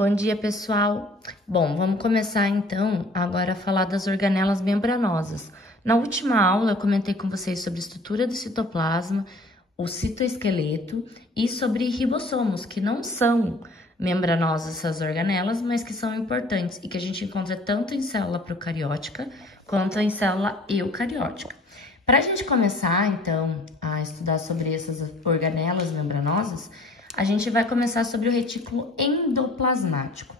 Bom dia, pessoal! Bom, vamos começar então agora a falar das organelas membranosas. Na última aula eu comentei com vocês sobre a estrutura do citoplasma, o citoesqueleto e sobre ribossomos, que não são membranosas essas organelas, mas que são importantes e que a gente encontra tanto em célula procariótica quanto em célula eucariótica. Para a gente começar então a estudar sobre essas organelas membranosas, a gente vai começar sobre o retículo endoplasmático.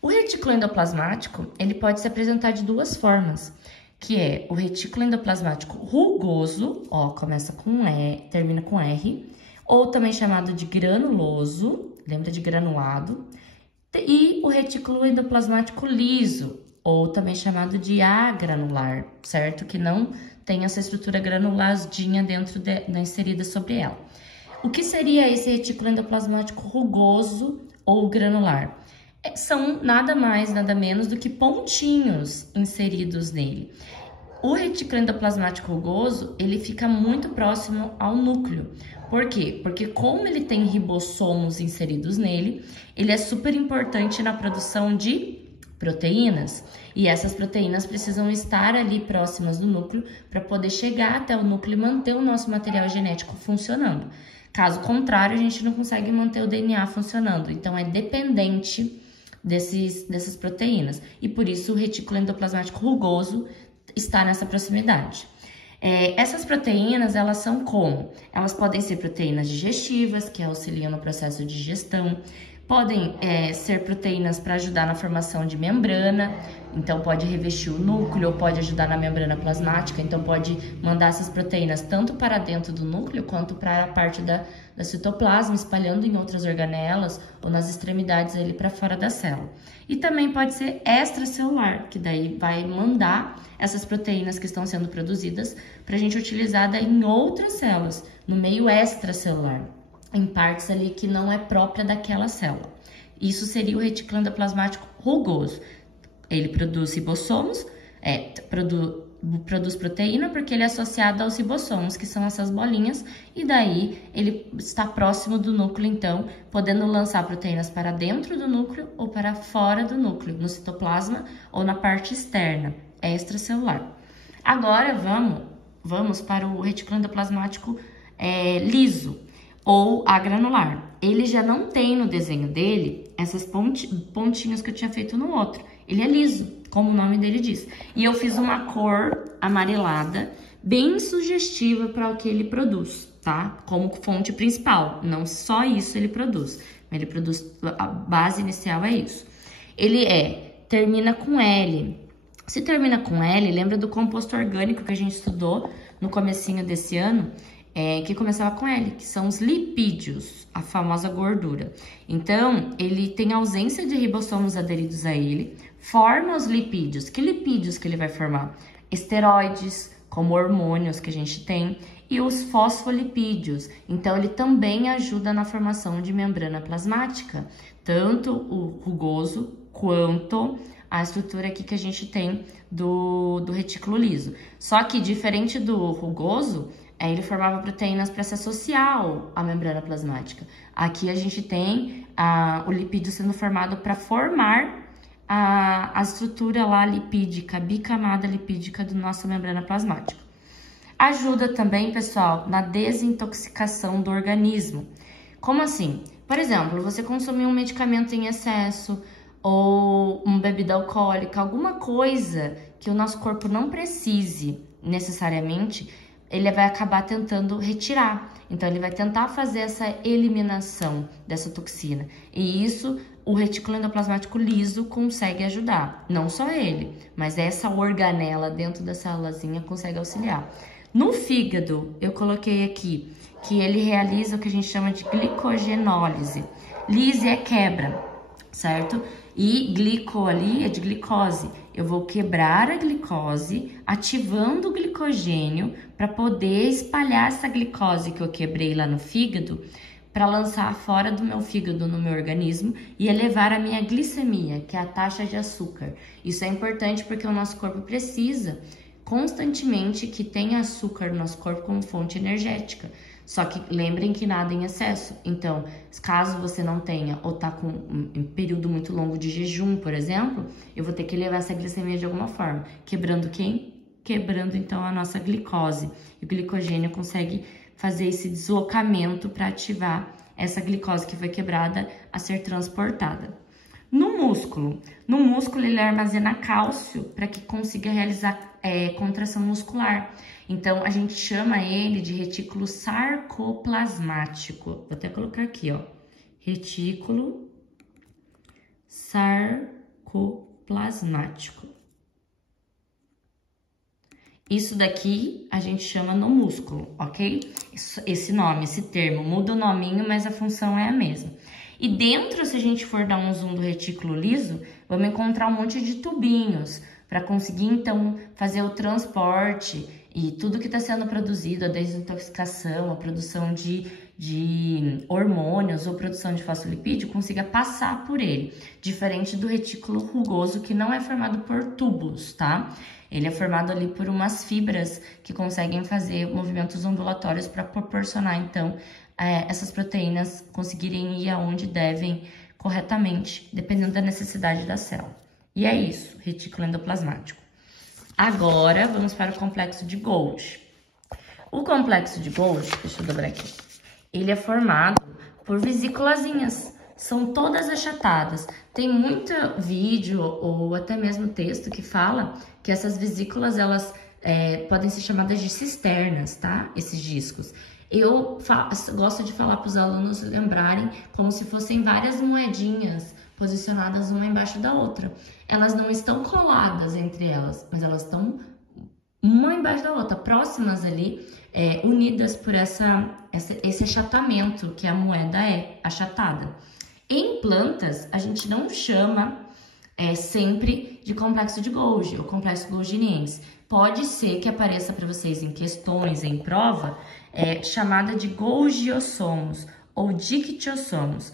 O retículo endoplasmático, ele pode se apresentar de duas formas, que é o retículo endoplasmático rugoso, ó, começa com E, termina com R, ou também chamado de granuloso, lembra de granulado, e o retículo endoplasmático liso, ou também chamado de agranular, certo? Que não tem essa estrutura granuladinha inserida sobre ela. O que seria esse retículo endoplasmático rugoso ou granular? São nada mais, nada menos do que pontinhos inseridos nele. O retículo endoplasmático rugoso, ele fica muito próximo ao núcleo. Por quê? Porque como ele tem ribossomos inseridos nele, ele é super importante na produção de proteínas. E essas proteínas precisam estar ali próximas do núcleo para poder chegar até o núcleo e manter o nosso material genético funcionando. Caso contrário, a gente não consegue manter o DNA funcionando. Então, é dependente dessas proteínas. E por isso, o retículo endoplasmático rugoso está nessa proximidade. Essas proteínas, elas são como? Elas podem ser proteínas digestivas, que auxiliam no processo de digestão. Podem ser proteínas para ajudar na formação de membrana, então pode revestir o núcleo, ou pode ajudar na membrana plasmática, então pode mandar essas proteínas tanto para dentro do núcleo, quanto para a parte da citoplasma, espalhando em outras organelas, ou nas extremidades ali para fora da célula. E também pode ser extracelular, que daí vai mandar essas proteínas que estão sendo produzidas para a gente utilizar em outras células, no meio extracelular, em partes ali que não é própria daquela célula. Isso seria o retículo endoplasmático rugoso. Ele produz ribossomos, produz proteína porque ele é associado aos ribossomos, que são essas bolinhas, e daí ele está próximo do núcleo, então, podendo lançar proteínas para dentro do núcleo ou para fora do núcleo, no citoplasma ou na parte externa, extracelular. Agora vamos para o retículo endoplasmático liso, ou agranular. Ele já não tem no desenho dele essas pontinhos que eu tinha feito no outro. Ele é liso, como o nome dele diz. E eu fiz uma cor amarelada, bem sugestiva para o que ele produz, tá? Como fonte principal. Não só isso ele produz. Ele produz, a base inicial é isso. Ele termina com L. Se termina com L, lembra do composto orgânico que a gente estudou no comecinho desse ano? Que começava com L, que são os lipídios, a famosa gordura. Então, ele tem ausência de ribossomos aderidos a ele, forma os lipídios. Que lipídios que ele vai formar? Esteroides, como hormônios que a gente tem, e os fosfolipídios. Então, ele também ajuda na formação de membrana plasmática, tanto o rugoso quanto a estrutura aqui que a gente tem do retículo liso. Só que, diferente do rugoso, ele formava proteínas para se associar à membrana plasmática. Aqui a gente tem o lipídio sendo formado para formar a estrutura lá lipídica, bicamada lipídica da nossa membrana plasmática. Ajuda também, pessoal, na desintoxicação do organismo. Como assim? Por exemplo, você consumiu um medicamento em excesso ou uma bebida alcoólica, alguma coisa que o nosso corpo não precise necessariamente, ele vai acabar tentando retirar. Então, ele vai tentar fazer essa eliminação dessa toxina. E isso, o retículo endoplasmático liso consegue ajudar. Não só ele, mas essa organela dentro da célulazinha consegue auxiliar. No fígado, eu coloquei aqui que ele realiza o que a gente chama de glicogenólise. Lise é quebra, certo? E glico ali é de glicose. Eu vou quebrar a glicose, ativando o glicogênio para poder espalhar essa glicose que eu quebrei lá no fígado, para lançar fora do meu fígado, no meu organismo, e elevar a minha glicemia, que é a taxa de açúcar. Isso é importante porque o nosso corpo precisa constantemente que tenha açúcar no nosso corpo como fonte energética. Só que lembrem que nada em excesso. Então, caso você não tenha ou tá com um período muito longo de jejum, por exemplo, eu vou ter que elevar essa glicemia de alguma forma. Quebrando quem? Quebrando, então, a nossa glicose. E o glicogênio consegue fazer esse deslocamento para ativar essa glicose que foi quebrada a ser transportada. No músculo ele armazena cálcio para que consiga realizar contração muscular. Então, a gente chama ele de retículo sarcoplasmático. Vou até colocar aqui, ó. Retículo sarcoplasmático. Isso daqui a gente chama no músculo, ok? Esse nome, esse termo, muda o nominho, mas a função é a mesma. E dentro, se a gente for dar um zoom do retículo liso, vamos encontrar um monte de tubinhos para conseguir, então, fazer o transporte e tudo que está sendo produzido, a desintoxicação, a produção de hormônios ou produção de fosfolipídio, consiga passar por ele. Diferente do retículo rugoso, que não é formado por túbulos, tá? Ele é formado ali por umas fibras que conseguem fazer movimentos ondulatórios para proporcionar, então, essas proteínas conseguirem ir aonde devem corretamente, dependendo da necessidade da célula. E é isso, retículo endoplasmático. Agora, vamos para o complexo de Golgi. O complexo de Golgi, deixa eu dobrar aqui, ele é formado por vesículazinhas, são todas achatadas. Tem muito vídeo ou até mesmo texto que fala que essas vesículas, elas podem ser chamadas de cisternas, tá? Esses discos. Eu gosto de falar para os alunos lembrarem como se fossem várias moedinhas posicionadas uma embaixo da outra. Elas não estão coladas entre elas, mas elas estão uma embaixo da outra, próximas ali, unidas por esse achatamento que a moeda é achatada. Em plantas, a gente não chama sempre de complexo de Golgi ou complexo golginiense. Pode ser que apareça para vocês em questões, em prova, chamada de golgiossomos ou dictiossomos,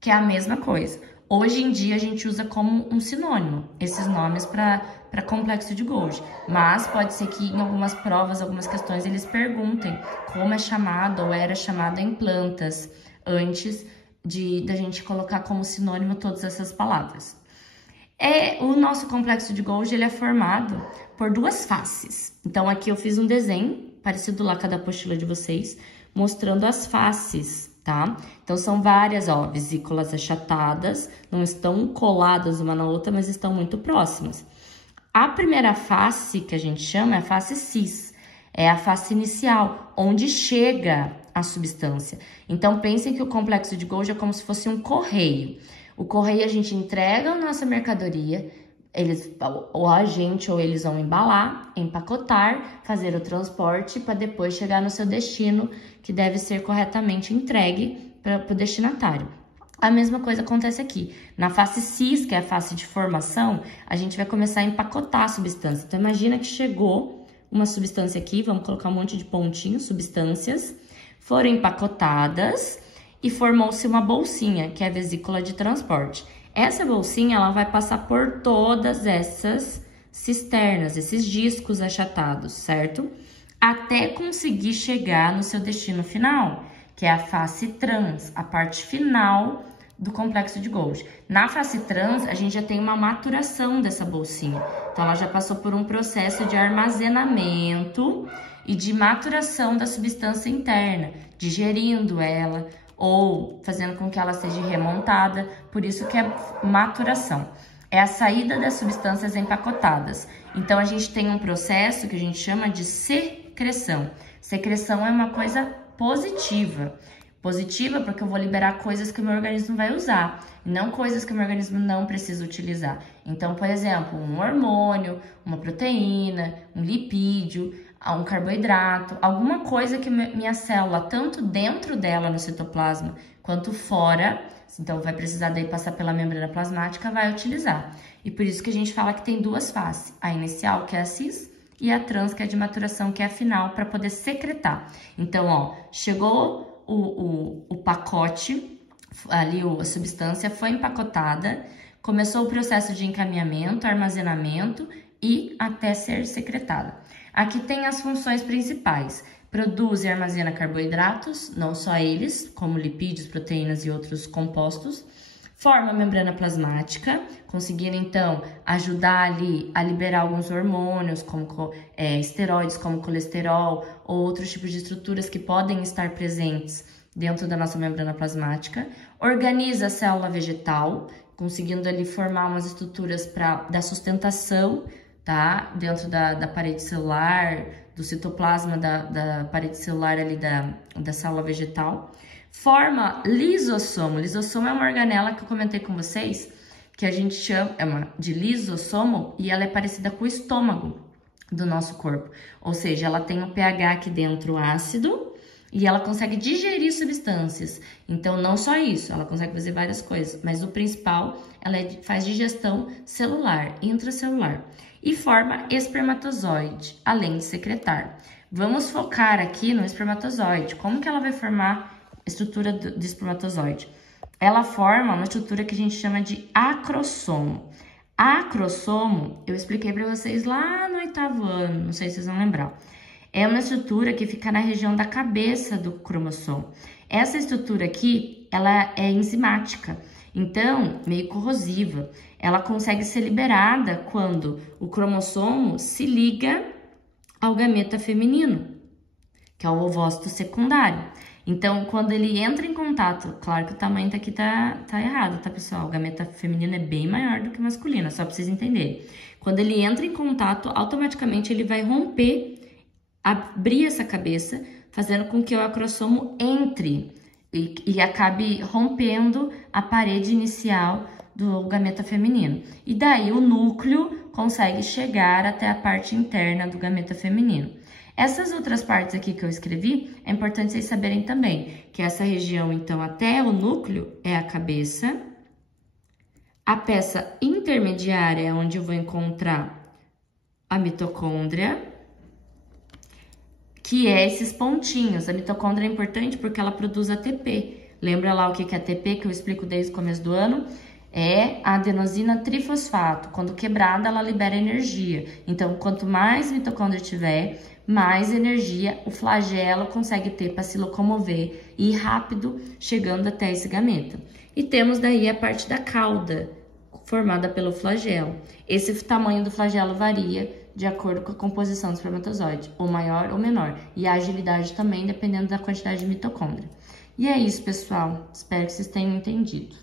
que é a mesma coisa. Hoje em dia a gente usa como um sinônimo esses nomes para complexo de Golgi, mas pode ser que em algumas provas, algumas questões, eles perguntem como é chamado ou era chamado em plantas antes da gente colocar como sinônimo todas essas palavras. O nosso complexo de Golgi, ele é formado por duas faces. Então, aqui eu fiz um desenho, parecido lá com a da apostila de vocês, mostrando as faces, tá? Então, são várias, ó, vesículas achatadas, não estão coladas uma na outra, mas estão muito próximas. A primeira face, que a gente chama, é a face cis, é a face inicial, onde chega a substância. Então, pensem que o complexo de Golgi é como se fosse um correio. O correio a gente entrega a nossa mercadoria, ou a gente ou eles vão embalar, empacotar, fazer o transporte para depois chegar no seu destino, que deve ser corretamente entregue para o destinatário. A mesma coisa acontece aqui. Na face cis, que é a face de formação, a gente vai começar a empacotar a substância. Então, imagina que chegou uma substância aqui, vamos colocar um monte de pontinhos, substâncias, foram empacotadas e formou-se uma bolsinha, que é a vesícula de transporte. Essa bolsinha, ela vai passar por todas essas cisternas, esses discos achatados, certo? Até conseguir chegar no seu destino final, que é a face trans, a parte final do complexo de Golgi. Na face trans, a gente já tem uma maturação dessa bolsinha. Então, ela já passou por um processo de armazenamento e de maturação da substância interna, digerindo ela, ou fazendo com que ela seja remontada, por isso que é maturação. É a saída das substâncias empacotadas. Então, a gente tem um processo que a gente chama de secreção. Secreção é uma coisa positiva. Positiva porque eu vou liberar coisas que o meu organismo vai usar, não coisas que o meu organismo não precisa utilizar. Então, por exemplo, um hormônio, uma proteína, um lipídio, um carboidrato, alguma coisa que minha célula, tanto dentro dela no citoplasma, quanto fora, então vai precisar daí passar pela membrana plasmática, vai utilizar. E por isso que a gente fala que tem duas faces, a inicial, que é a cis, e a trans, que é de maturação, que é a final, para poder secretar. Então, ó, chegou o pacote, ali a substância foi empacotada, começou o processo de encaminhamento, armazenamento e até ser secretada. Aqui tem as funções principais. Produz e armazena carboidratos, não só eles, como lipídios, proteínas e outros compostos. Forma a membrana plasmática, conseguindo então ajudar ali a liberar alguns hormônios, como esteroides, como colesterol, ou outros tipos de estruturas que podem estar presentes dentro da nossa membrana plasmática. Organiza a célula vegetal, conseguindo ali formar umas estruturas da sustentação, tá? Dentro da parede celular, do citoplasma da parede celular ali da célula vegetal. Forma lisossomo. Lisossomo é uma organela que eu comentei com vocês, que a gente chama de lisossomo, e ela é parecida com o estômago do nosso corpo. Ou seja, ela tem um pH aqui dentro ácido e ela consegue digerir substâncias. Então, não só isso, ela consegue fazer várias coisas, mas o principal, ela faz digestão celular, intracelular. E forma espermatozoide, além de secretar. Vamos focar aqui no espermatozoide. Como que ela vai formar a estrutura do espermatozoide? Ela forma uma estrutura que a gente chama de acrossomo. Acrossomo, eu expliquei para vocês lá no 8º ano, não sei se vocês vão lembrar. É uma estrutura que fica na região da cabeça do cromossomo. Essa estrutura aqui, ela é enzimática, então meio corrosiva. Ela consegue ser liberada quando o cromossomo se liga ao gameta feminino, que é o ovócito secundário. Então, quando ele entra em contato, claro que o tamanho aqui tá errado, tá, pessoal? O gameta feminino é bem maior do que o masculino, só pra vocês entenderem. Quando ele entra em contato, automaticamente ele vai romper, abrir essa cabeça, fazendo com que o acrossomo entre e acabe rompendo a parede inicial do gameta feminino. E daí o núcleo consegue chegar até a parte interna do gameta feminino. Essas outras partes aqui que eu escrevi, é importante vocês saberem também que essa região, então, até o núcleo é a cabeça. A peça intermediária é onde eu vou encontrar a mitocôndria, que é esses pontinhos. A mitocôndria é importante porque ela produz ATP. Lembra lá o que é ATP, que eu explico desde o começo do ano? É a adenosina trifosfato. Quando quebrada, ela libera energia. Então, quanto mais mitocôndria tiver, mais energia o flagelo consegue ter para se locomover e ir rápido, chegando até esse gameta. E temos daí a parte da cauda, formada pelo flagelo. Esse tamanho do flagelo varia de acordo com a composição do espermatozoide, ou maior ou menor. E a agilidade também, dependendo da quantidade de mitocôndria. E é isso, pessoal. Espero que vocês tenham entendido.